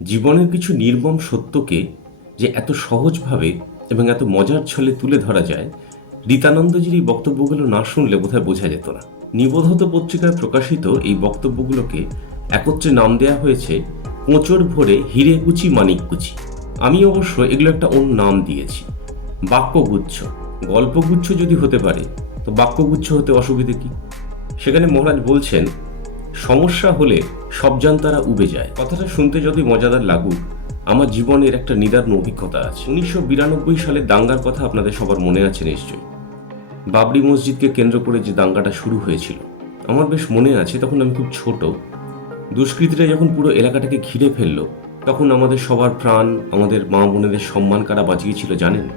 জীবনের কিছু নির্মম সত্যকে যে এত সহজভাবে এবং এত মজার ছলে তুলে ধরা যায় রীতানন্দজির এই বক্তব্যগুলো না শুনলে বোধহয় বোঝা যেত না। নিবোধত পত্রিকায় প্রকাশিত এই বক্তব্যগুলোকে একত্রে নাম দেয়া হয়েছে, কোঁচর ভরে হিরে কুচি মানিক কুচি। আমি অবশ্য এগুলো একটা অন্য নাম দিয়েছি। বাক্যগুচ্ছ। গল্পগুচ্ছ যদি হতে পারে, তো বাক্যগুচ্ছ হতে অসুবিধে কি? সেখানে মহারাজ বলছেন সমস্যা হলে সব জানতারা উবে যায়। কথাটা শুনতে যদি মজাদার লাগুক, আমার জীবনের একটা নিদারুণ অভিজ্ঞতা আছে। উনিশশো বিরানব্বই সালের দাঙ্গার কথা আপনাদের সবার মনে আছে নিশ্চয়ই। বাবরি মসজিদকে কেন্দ্র করে যে দাঙ্গাটা শুরু হয়েছিল, আমার বেশ মনে আছে তখন আমি খুব ছোট। দুষ্কৃতীরা যখন পুরো এলাকাটাকে ঘিরে ফেলল, তখন আমাদের সবার প্রাণ, আমাদের মা বোনেদের সম্মান কারা বাঁচিয়েছিল জানেন?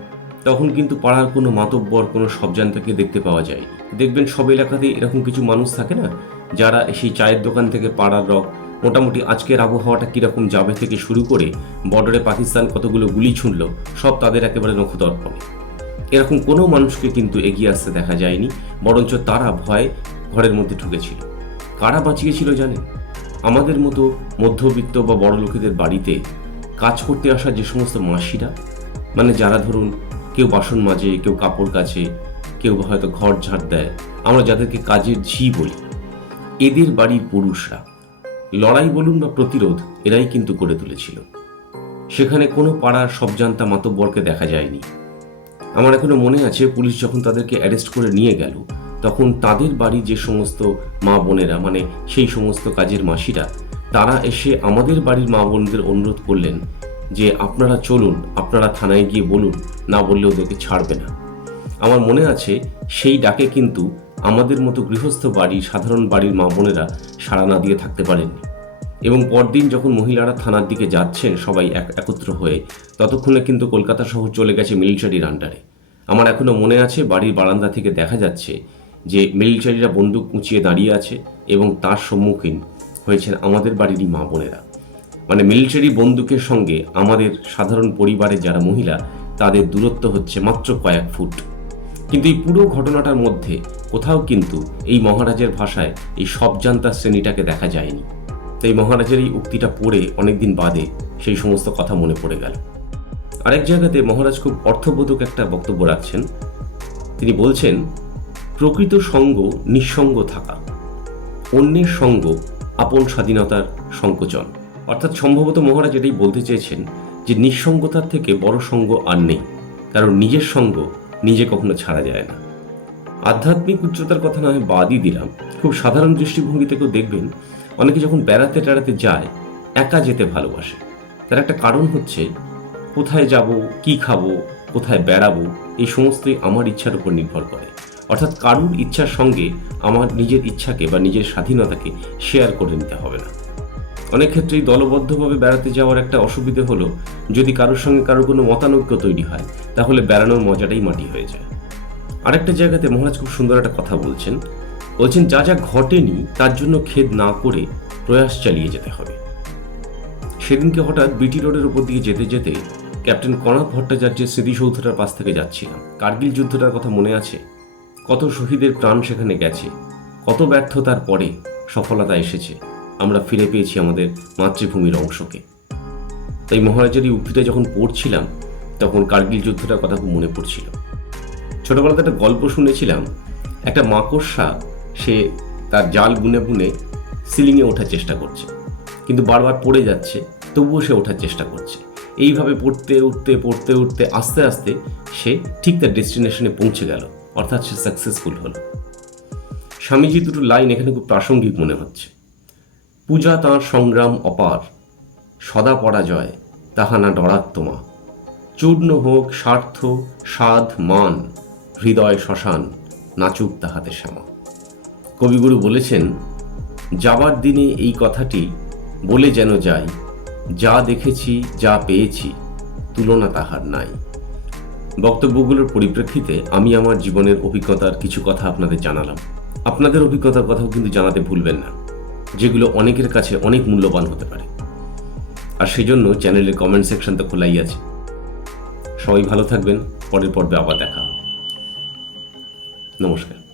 তখন কিন্তু পাড়ার কোনো মাতব্বর, কোনো সবজানতাকে দেখতে পাওয়া যায় দেখবেন সব এলাকাতেই এরকম কিছু মানুষ থাকে না যারা সেই চায়ের দোকান থেকে পাড়ার রক, মোটামুটি আজকের আবহাওয়াটা কীরকম যাবে থেকে শুরু করে বর্ডারে পাকিস্তান কতগুলো গুলি ছুঁড়ল, সব তাদের একেবারে নখদর্পণে এরকম কোনো মানুষকে কিন্তু এগিয়ে আসতে দেখা যায়নি, বরঞ্চ তারা ভয়ে ঘরের মধ্যে ঢুকেছিল। কারা বাঁচিয়েছিল জানে আমাদের মতো মধ্যবিত্ত বা বড় লোকেদের বাড়িতে কাজ করতে আসা যে সমস্ত মাসিরা মানে যারা ধরুন কেউ বাসন মাজে, কেউ কাপড় কাচে কেউ হয়তো ঘর ঝাড় দেয়, আমরা যাদেরকে কাজের ঝি বলি এদের বাড়ির পুরুষরা। লড়াই বলুন বা প্রতিরোধ, এরাই কিন্তু করে তুলেছিল। সেখানে কোনো পাড়ার সবজান্তা মাতব্বরকে দেখা যায়নি। আমার এখনও মনে আছে, পুলিশ যখন তাদেরকে অ্যারেস্ট করে নিয়ে গেল, তখন তাদের বাড়ি যে সমস্ত মা বোনেরা মানে সেই সমস্ত কাজের মাসিরা, তারা এসে আমাদের বাড়ির মা বোনদের অনুরোধ করলেন যে আপনারা চলুন, আপনারা থানায় গিয়ে বলুন, না বললে ওদেরকে ছাড়বে না। আমার মনে আছে, সেই ডাকে কিন্তু আমাদের মতো গৃহস্থ বাড়ি, সাধারণ বাড়ির মা বোনেরা সাড়া না দিয়ে থাকতে পারেননি। এবং পরদিন যখন মহিলারা থানার দিকে যাচ্ছেন, সবাই এক, একত্র হয়ে, ততক্ষণে কিন্তু কলকাতা শহর চলে গেছে মিলিটারির আন্ডারে। আমার এখনও মনে আছে, বাড়ির বারান্দা থেকে দেখা যাচ্ছে যে মিলিটারিরা বন্দুক উঁচিয়ে দাঁড়িয়ে আছে এবং তার সম্মুখীন হয়েছেন আমাদের বাড়িরই মা বোনেরা। মানে মিলিটারি বন্দুকের সঙ্গে আমাদের সাধারণ পরিবারের যারা মহিলা, তাদের দূরত্ব হচ্ছে মাত্র কয়েক ফুট। কিন্তু এই পুরো ঘটনাটার মধ্যে কোথাও কিন্তু এই মহারাজের ভাষায় এই সবজান্তা শ্রেণীটাকে দেখা যায়নি। তাই মহারাজের এই উক্তিটা পড়ে অনেকদিন বাদে সেই সমস্ত কথা মনে পড়ে গেল। আরেক জায়গাতে মহারাজ খুব অর্থবোধক একটা বক্তব্য রাখছেন। তিনি বলছেন, প্রকৃত সঙ্গ নিঃসঙ্গ থাকা, অন্যের সঙ্গ আপন স্বাধীনতার সংকোচন। অর্থাৎ সম্ভবত মহারাজ এটাই বলতে চেয়েছেন যে নিঃসঙ্গতার থেকে বড় সঙ্গ আর নেই, কারণ নিজের সঙ্গ নিজে কখনো ছাড়া যায় না। আধ্যাত্মিক উচ্চতার কথা না আমি বাদই দিলাম। খুব সাধারণ দৃষ্টিভঙ্গি থেকেও দেখবেন, অনেকে যখন বেড়াতে টেড়াতে যায়, একা যেতে ভালোবাসে। তার একটা কারণ হচ্ছে, কোথায় যাব, কি খাব, কোথায় বেড়াবো, এই সমস্তই আমার ইচ্ছার উপর নির্ভর করে। অর্থাৎ কারুর ইচ্ছার সঙ্গে আমার নিজের ইচ্ছাকে বা নিজের স্বাধীনতাকে শেয়ার করে নিতে হবে না। অনেক ক্ষেত্রেই দলবদ্ধভাবে বেড়াতে যাওয়ার একটা অসুবিধে হলো, যদি কারোর সঙ্গে কারোর কোনো মতানৈক্য তৈরি হয়, তাহলে বেড়ানোর মজাটাই মাটি হয়ে যায়। আরেকটা জায়গাতে মহারাজ খুব সুন্দর একটা কথা বলছেন বলছেন যা যা ঘটেনি তার জন্য খেদ না করে প্রয়াস চালিয়ে যেতে হবে। সেদিনকে হঠাৎ বিটি রোডের উপর দিয়ে যেতে যেতে ক্যাপ্টেন কনক ভট্টাচার্যের স্মৃতিসৌধটার পাশ থেকে যাচ্ছিলাম। কার্গিল যুদ্ধটার কথা মনে আছে? কত শহীদের প্রাণ সেখানে গেছে, কত ব্যর্থতার পরে সফলতা এসেছে। আমরা ফিরে পেয়েছি আমাদের মাতৃভূমির অংশকে। তাই মহারাজের এই উক্তিটা যখন পড়ছিলাম, তখন কার্গিল যুদ্ধটার কথা খুব মনে পড়ছিল। ছোটবেলাতে একটা গল্প শুনেছিলাম, একটা মাকড়সা, সে তার জাল বুনে বুনে সিলিংয়ে ওঠার চেষ্টা করছে। কিন্তু বারবার পড়ে যাচ্ছে, তবুও সে ওঠার চেষ্টা করছে। এইভাবে পড়তে, উঠতে পড়তে, উঠতে, আস্তে আস্তে সে ঠিক তার ডেস্টিনেশনে পৌঁছে গেল, অর্থাৎ সে সাকসেসফুল হলো। স্বামীজি দুটো লাইন এখানে খুব প্রাসঙ্গিক মনে হচ্ছে। পূজা তাঁর সংগ্রাম অপার। সদা পরাজয়, তাহা না ডরাত তোমা চূর্ণ হোক স্বার্থ সাধ মান, হৃদয় শ্মশান নাচুক তাহাতে শ্যামা। কবিগুরু বলেছেন, যাবার দিনে এই কথাটি বলে যেন যাই, যা দেখেছি, যা পেয়েছি, তুলনা তাহার নাই। বক্তব্যগুলোর পরিপ্রেক্ষিতে আমি আমার জীবনের অভিজ্ঞতার কিছু কথা আপনাদের জানালাম। আপনাদের অভিজ্ঞতার কথাও কিন্তু জানাতে ভুলবেন না। যেগুলো অনেকের কাছে অনেক মূল্যবান হতে পারে। আর সেজন্য চ্যানেলের কমেন্ট সেকশন তো খোলাই আছে। সবাই ভালো থাকবেন, পরের পর্বে আবার দেখা হবে। নমস্কার।